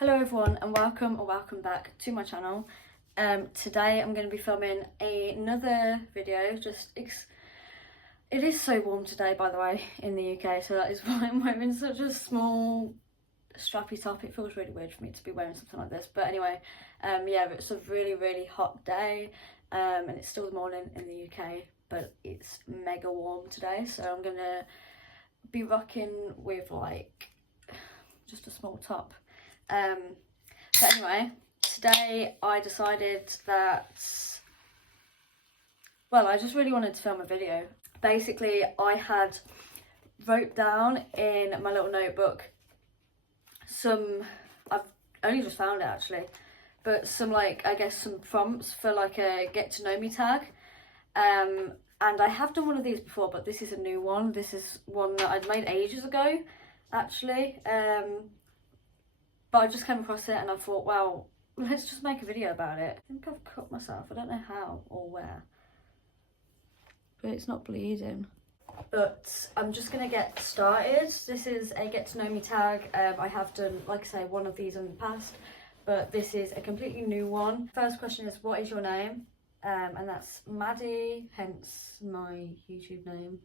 Hello everyone and welcome back to my channel. Today I'm going to be filming another video. It is so warm today, by the way, in the UK, so that is why I'm wearing such a small strappy top. It feels really weird for me to be wearing something like this, but anyway, yeah, it's a really hot day, and it's still the morning in the UK, but it's mega warm today, so I'm gonna be rocking with like just a small top. But anyway, today I decided that, well, I just really wanted to film a video. Basically, I had wrote down in my little notebook I've only just found it actually, but some like, I guess some prompts for like a get to know me tag. And I have done one of these before, but this is a new one. This is one that I'd made ages ago, actually. But I just came across it and I thought, well, let's just make a video about it. I think I've cut myself. I don't know how or where, but it's not bleeding. But I'm just gonna get started. This is a get to know me tag. I have done, like I say, one of these in the past, but this is a completely new one. First question is, what is your name? And that's Maddie, hence my YouTube name.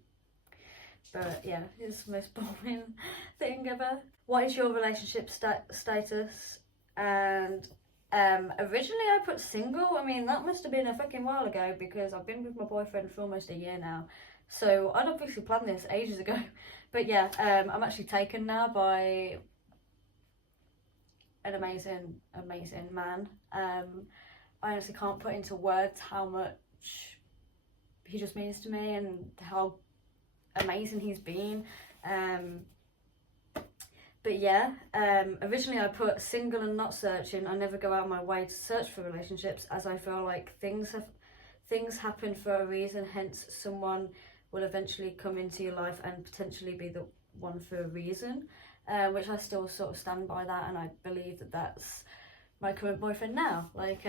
But yeah, it's the most boring thing ever. What is your relationship status? And originally I put single. I mean, that must have been a fucking while ago because I've been with my boyfriend for almost a year now. So I'd obviously planned this ages ago. But yeah, I'm actually taken now by an amazing man. I honestly can't put into words how much he just means to me and how amazing he's been. But yeah, originally I put single and not searching. I never go out of my way to search for relationships, as I feel like things happen for a reason, hence someone will eventually come into your life and potentially be the one for a reason, which I still sort of stand by that, and I believe that that's my current boyfriend now. Like,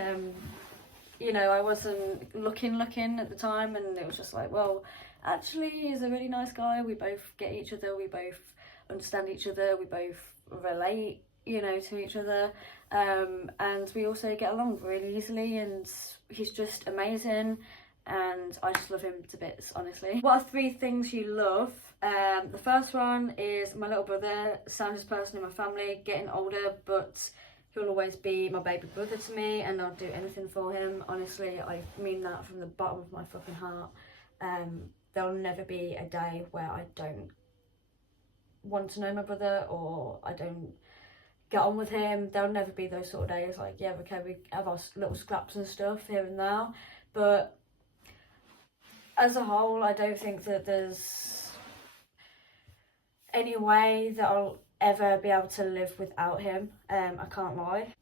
you know, I wasn't looking at the time, and it was just like, well, actually he's a really nice guy, we both get each other, we both understand each other, we both relate, you know, to each other, and we also get along really easily, and he's just amazing, and I just love him to bits, honestly. What are 3 things you love? The first one is my little brother, soundest person in my family, getting older, but he'll always be my baby brother to me, and I'll do anything for him. Honestly, I mean that from the bottom of my fucking heart. There'll never be a day where I don't want to know my brother or I don't get on with him. There'll never be those sort of days. Like, yeah, okay, we have our little scraps and stuff here and now, but as a whole, I don't think that there's any way that I'll ever be able to live without him. I can't lie.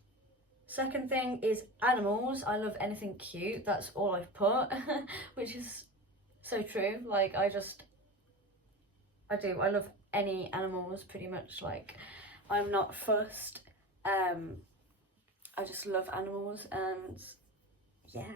Second thing is animals. I love anything cute. That's all I've put, which is so true. Like, I love any animals pretty much. Like, I'm not fussed. I just love animals, and yeah.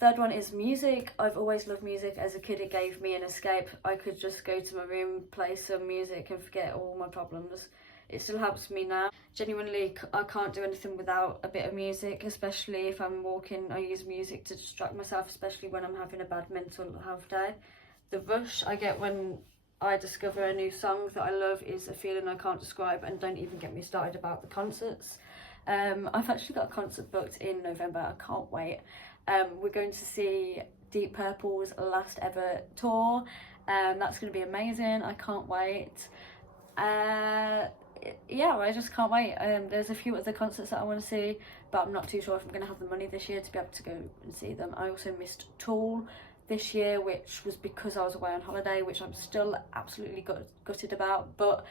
Third one is music. I've always loved music. As a kid, it gave me an escape. I could just go to my room, play some music and forget all my problems. It still helps me now. Genuinely, I can't do anything without a bit of music, especially if I'm walking. I use music to distract myself, especially when I'm having a bad mental health day. The rush I get when I discover a new song that I love is a feeling I can't describe, and don't even get me started about the concerts. I've actually got a concert booked in November. I can't wait. We're going to see Deep Purple's last ever tour. That's going to be amazing. I can't wait. Yeah, I just can't wait. There's a few other concerts that I want to see, but I'm not too sure if I'm going to have the money this year to be able to go and see them. I also missed Tool this year, which was because I was away on holiday, which I'm still absolutely gutted about, but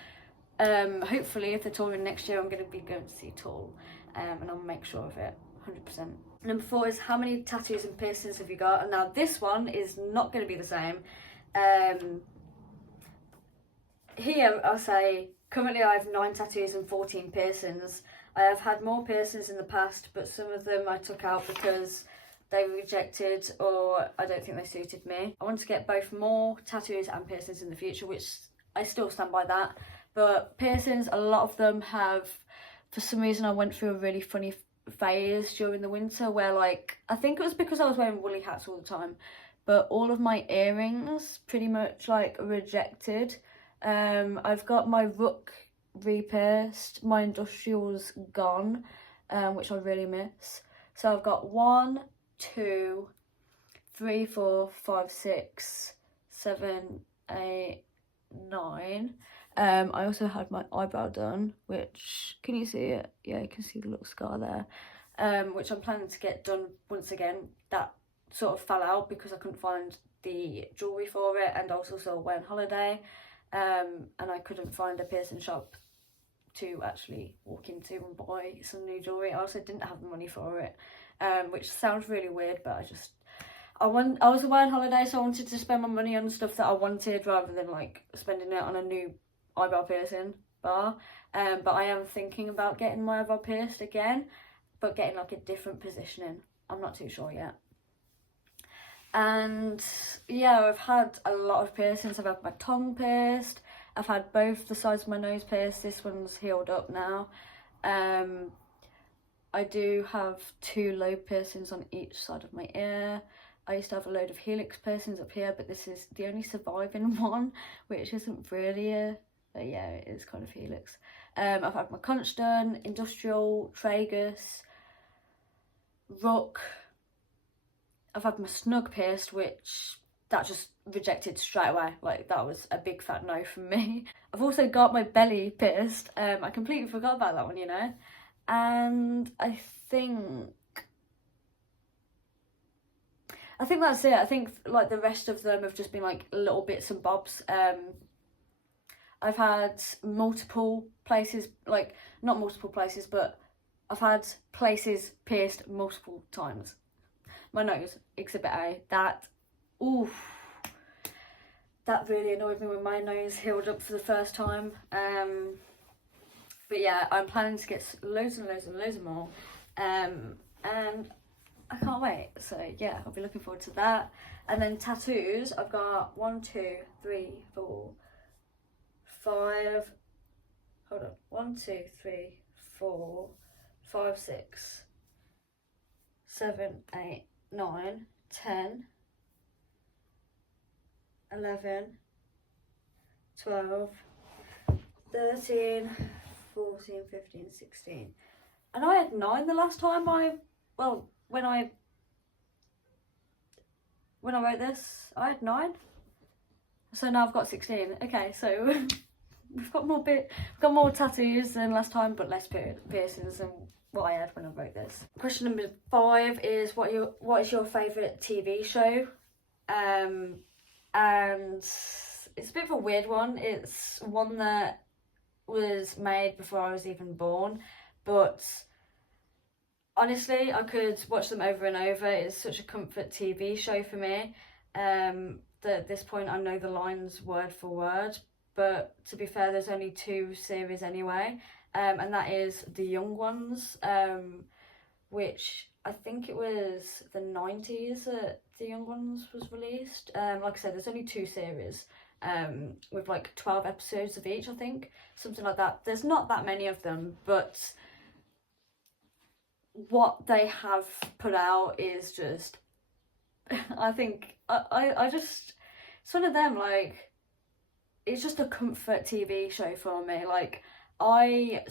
hopefully if they're touring next year, I'm going to be going to see Tool, and I'll make sure of it 100%. Number 4 is, how many tattoos and piercings have you got? And now this one is not going to be the same. Here I'll say currently I have 9 tattoos and 14 piercings. I have had more piercings in the past, but some of them I took out because they were rejected or I don't think they suited me. I want to get both more tattoos and piercings in the future, which I still stand by that, But piercings, a lot of them have, for some reason I went through a really funny phase during the winter where, like, I think it was because I was wearing woolly hats all the time, but all of my earrings pretty much like rejected. I've got my rook re-pierced, my industrial's gone, which I really miss. So I've got 1, 2, 3, 4, 5, 6, 7, 8, 9. I also had my eyebrow done, which, can you see it? Yeah, you can see the little scar there, which I'm planning to get done once again. That sort of fell out because I couldn't find the jewellery for it, and I was also away on holiday, and I couldn't find a piercing shop to actually walk into and buy some new jewellery. I also didn't have the money for it, which sounds really weird, but I was away on holiday, so I wanted to spend my money on stuff that I wanted rather than like spending it on a new eyebrow piercing bar. But I am thinking about getting my eyebrow pierced again, but getting like a different positioning. I'm not too sure yet. And yeah, I've had a lot of piercings. I've had my tongue pierced, I've had both the sides of my nose pierced. This one's healed up now. I do have 2 lobe piercings on each side of my ear. I used to have a load of helix piercings up here, but this is the only surviving one, which isn't really yeah, it is kind of helix. I've had my conch done, industrial, tragus, rook. I've had my snug pierced, which that just rejected straight away. Like, that was a big fat no from me. I've also got my belly pierced. I completely forgot about that one, you know. And I think that's it. I think like the rest of them have just been like little bits and bobs. I've had multiple places, like not multiple places, but I've had places pierced multiple times. My nose, exhibit A, that really annoyed me when my nose healed up for the first time. But yeah, I'm planning to get loads and loads and loads more, and I can't wait. So yeah, I'll be looking forward to that. And then tattoos, I've got 1, 2, 3, 4, 5. Hold on, 1, 2, 3, 4, 5, 6, 7, 8, 9, 10, 11, 12, 13, 14, 15, 16. And I had 9 the last time when I wrote this, I had 9. So now I've got 16. Okay, so we've got more tattoos than last time, but less piercings than what I had when I wrote this. Question number 5 is what is your favourite TV show? And it's a bit of a weird one. It's one that was made before I was even born, but honestly I could watch them over and over. It's such a comfort TV show for me, that at this point I know the lines word for word, but to be fair, there's only 2 series anyway, and that is The Young Ones, which I think it was the 90s that The Young Ones was released. Like I said, there's only 2 series, with like 12 episodes of each, I think, something like that. There's not that many of them, but what they have put out is just I think I just, it's one of them, like, it's just a comfort TV show for me. Like, I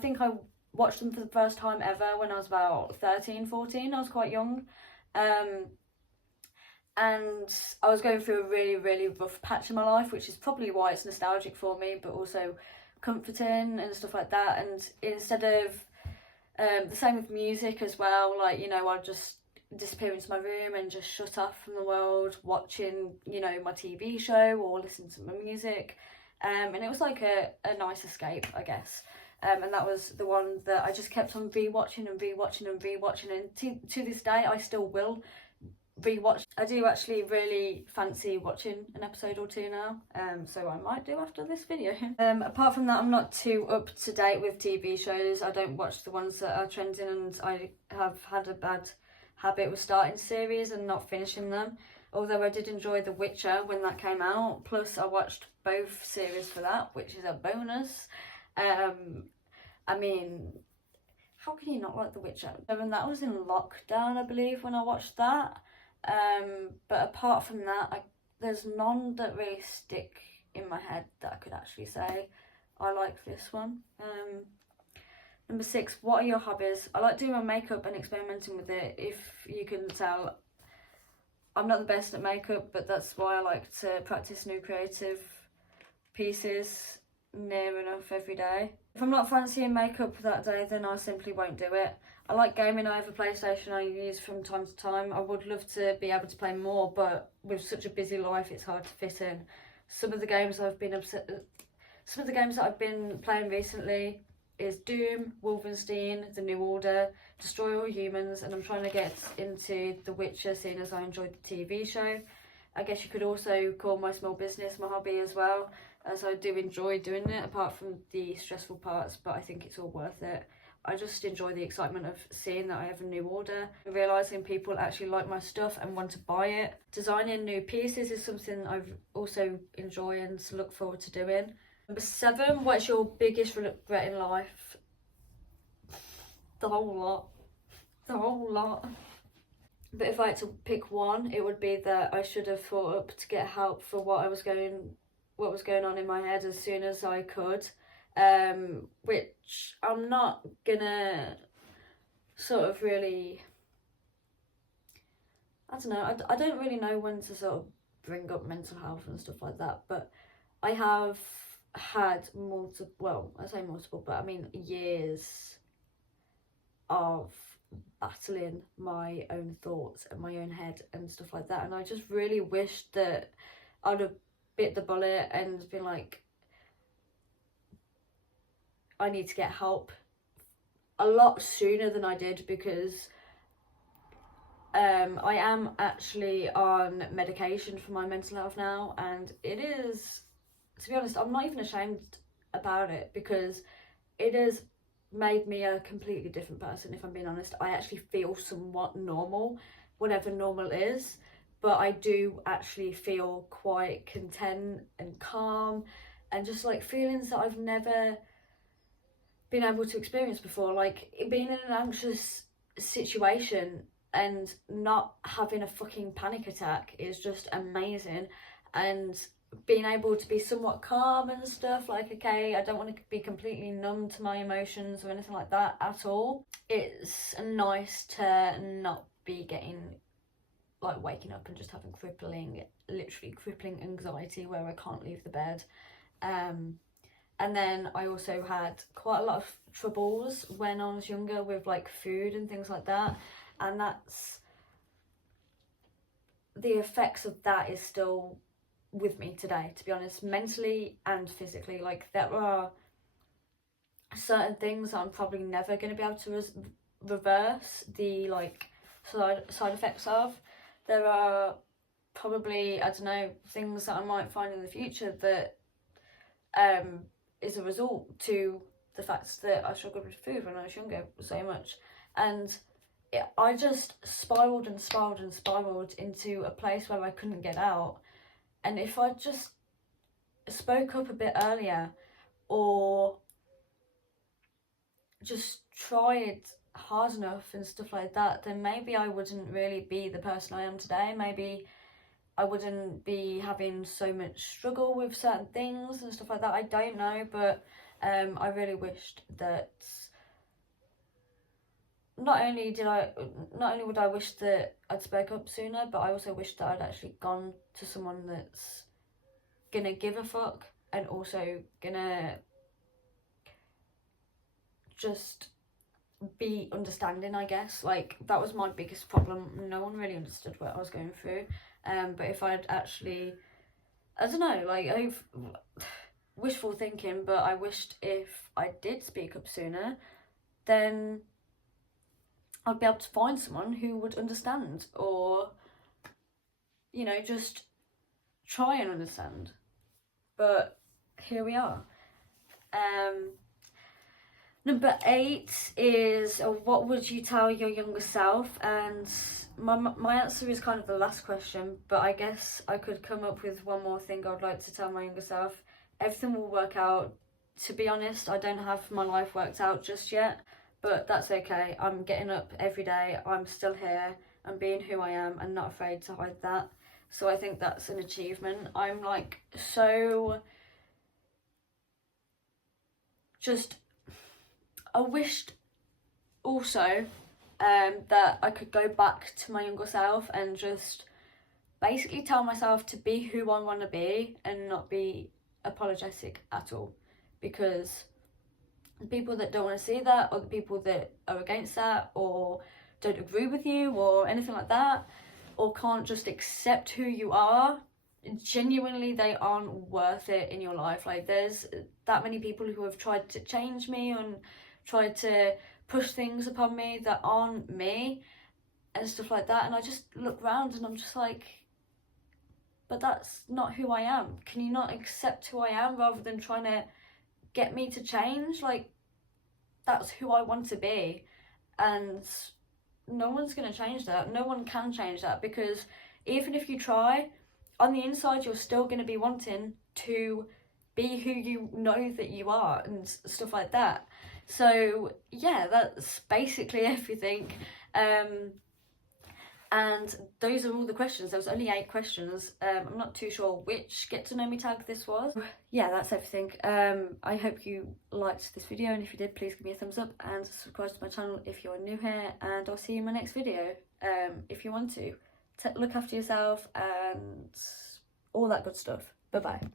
think I watched them for the first time ever when I was about 13, 14. I was quite young, and I was going through a really, really rough patch in my life, which is probably why it's nostalgic for me, but also comforting and stuff like that. And instead of the same with music as well, like, you know, I'd just disappear into my room and just shut off from the world, watching, you know, my TV show or listening to my music, and it was like a nice escape, I guess. And that was the one that I just kept on rewatching and rewatching and rewatching, and to this day I still will rewatch. I do actually really fancy watching an episode or 2 now, so I might do after this video. Apart from that, I'm not too up to date with TV shows. I don't watch the ones that are trending, and I have had a bad habit with starting series and not finishing them, although I did enjoy The Witcher when that came out. Plus I watched both series for that, which is a bonus. I mean, how can you not like The Witcher? I mean, that was in lockdown, I believe, when I watched that. But apart from that, there's none that really stick in my head that I could actually say I like this one. Number 6, what are your hobbies? I like doing my makeup and experimenting with it. If you can tell, I'm not the best at makeup, but that's why I like to practice new creative pieces near enough every day. If I'm not fancying makeup that day, then I simply won't do it. I like gaming. I have a PlayStation I use from time to time. I would love to be able to play more, but with such a busy life, it's hard to fit in. Some of the games that I've been playing recently is Doom, Wolfenstein, The New Order, Destroy All Humans, and I'm trying to get into The Witcher, seeing as I enjoyed the TV show. I guess you could also call my small business my hobby as well, as I do enjoy doing it, apart from the stressful parts, but I think it's all worth it. I just enjoy the excitement of seeing that I have a new order, realising people actually like my stuff and want to buy it. Designing new pieces is something I also enjoy and look forward to doing. Number 7, what's your biggest regret in life? The whole lot. The whole lot. But if I had to pick one, it would be that I should have thought up to get help for what was going on in my head as soon as I could. Which I'm not gonna sort of really, I don't know, I don't really know when to sort of bring up mental health and stuff like that, but I have had multiple, well, I say multiple, but I mean years of battling my own thoughts and my own head and stuff like that, and I just really wished that I'd have bit the bullet and been like, I need to get help a lot sooner than I did, because I am actually on medication for my mental health now, and it is, to be honest, I'm not even ashamed about it, because it has made me a completely different person. If I'm being honest, I actually feel somewhat normal, whatever normal is, but I do actually feel quite content and calm, and just like feelings that I've never been able to experience before, like being in an anxious situation and not having a fucking panic attack is just amazing, and being able to be somewhat calm and stuff, like, okay, I don't want to be completely numb to my emotions or anything like that at all. It's nice to not be getting, like, waking up and just having literally crippling anxiety where I can't leave the bed. And then I also had quite a lot of troubles when I was younger with like food and things like that, and that's, the effects of that is still with me today, to be honest, mentally and physically. Like, there are certain things I'm probably never going to be able to reverse the like side effects of. There are probably, I don't know, things that I might find in the future that is a result to the fact that I struggled with food when I was younger so much, and I just spiraled and spiraled and spiraled into a place where I couldn't get out. And if I just spoke up a bit earlier, or just tried hard enough and stuff like that, then maybe I wouldn't really be the person I am today. Maybe I wouldn't be having so much struggle with certain things and stuff like that. I don't know, but I really wished that not only would I wish that I'd spoke up sooner, but I also wish that I'd actually gone to someone that's gonna give a fuck, and also gonna just be understanding, I guess. Like, that was my biggest problem. No one really understood what I was going through. But if I'd actually, I don't know, like, I've wishful thinking, but I wished if I did speak up sooner, then I'd be able to find someone who would understand, or, you know, just try and understand. But here we are. Number 8 is what would you tell your younger self? And my answer is kind of the last question, but I guess I could come up with one more thing I would like to tell my younger self. Everything will work out. To be honest, I don't have my life worked out just yet, but that's okay. I'm getting up every day. I'm still here. I'm being who I am and not afraid to hide that. So I think that's an achievement. I'm like so just, I wished also that I could go back to my younger self and just basically tell myself to be who I want to be and not be apologetic at all, because the people that don't want to see that, or the people that are against that, or don't agree with you or anything like that, or can't just accept who you are, genuinely they aren't worth it in your life. Like, there's that many people who have tried to change me and tried to push things upon me that aren't me and stuff like that, and I just look around and I'm just like, but that's not who I am. Can you not accept who I am rather than trying to get me to change? Like, that's who I want to be, and no one's going to change that. No one can change that, because even if you try, on the inside you're still going to be wanting to be who you know that you are and stuff like that. So yeah, that's basically everything. And those are all the questions. There was only 8 questions. I'm not too sure which get to know me tag this was. Yeah, that's everything. I hope you liked this video, and if you did, please give me a thumbs up and subscribe to my channel if you're new here, and I'll see you in my next video. If you want to, look after yourself and all that good stuff. Bye bye.